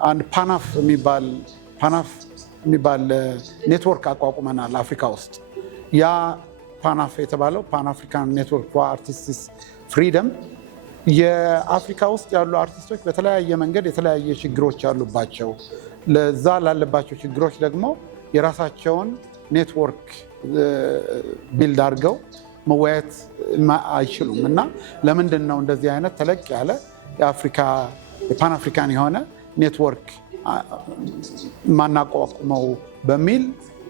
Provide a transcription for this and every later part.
አንድ ፓናፍ የሚባል ኔትወርክ አቋቁመናል አፍሪካ ውስጥ። ያ ፓናፍ የተባለው ፓን አፍሪካን ኔትወርክ ፎር አርቲስትስ ፍሪደም የአፍሪካ ውስጥ ያሉ አርቲስቶች በተለያየ መንገድ የተለያየ ችግሮች አሉባቸው። ለዛ ላለባቸው ችግሮች ደግሞ የራሳቸውን ኔትወርክ ቢልድ አድርገው መወያየት አይችሉም እና ለምንድን ነው እንደዚህ አይነት ተለቅ ያለ የፓን አፍሪካን የሆነ ኔትወርክ ማናቋቁመው በሚል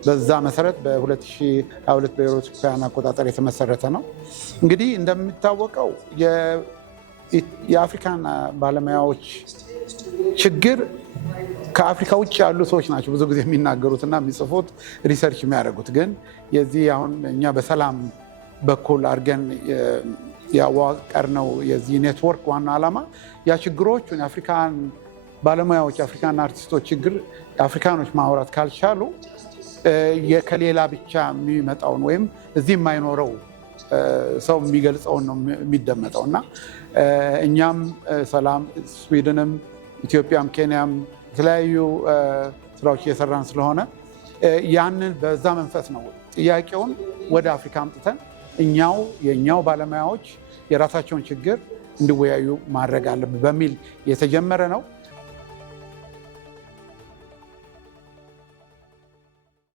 በዛ መሰረት በ2022 በአውሮፓውያን አቆጣጠር የተመሰረተ ነው። እንግዲህ እንደሚታወቀው የአፍሪካን ባለሙያዎች ችግር ከአፍሪካ ውጭ ያሉ ሰዎች ናቸው ብዙ ጊዜ የሚናገሩትና የሚጽፉት ሪሰርች የሚያደርጉት። ግን የዚህ አሁን እኛ በሰላም በኩል አድርገን ያዋቀርነው የዚህ ኔትወርክ ዋና ዓላማ ያ ችግሮቹን የአፍሪካን ባለሙያዎች የአፍሪካን አርቲስቶች ችግር የአፍሪካኖች ማውራት ካልቻሉ ከሌላ ብቻ የሚመጣውን ወይም እዚህ የማይኖረው ሰው የሚገልጸውን ነው የሚደመጠው እና እኛም ሰላም ስዊድንም ኢትዮጵያም ኬንያም የተለያዩ ስራዎች እየሰራን ስለሆነ ያንን በዛ መንፈስ ነው ጥያቄውን ወደ አፍሪካ አምጥተን የኛው ባለሙያዎች የራሳቸውን ችግር እንዲወያዩ ማድረግ አለብን በሚል የተጀመረ ነው።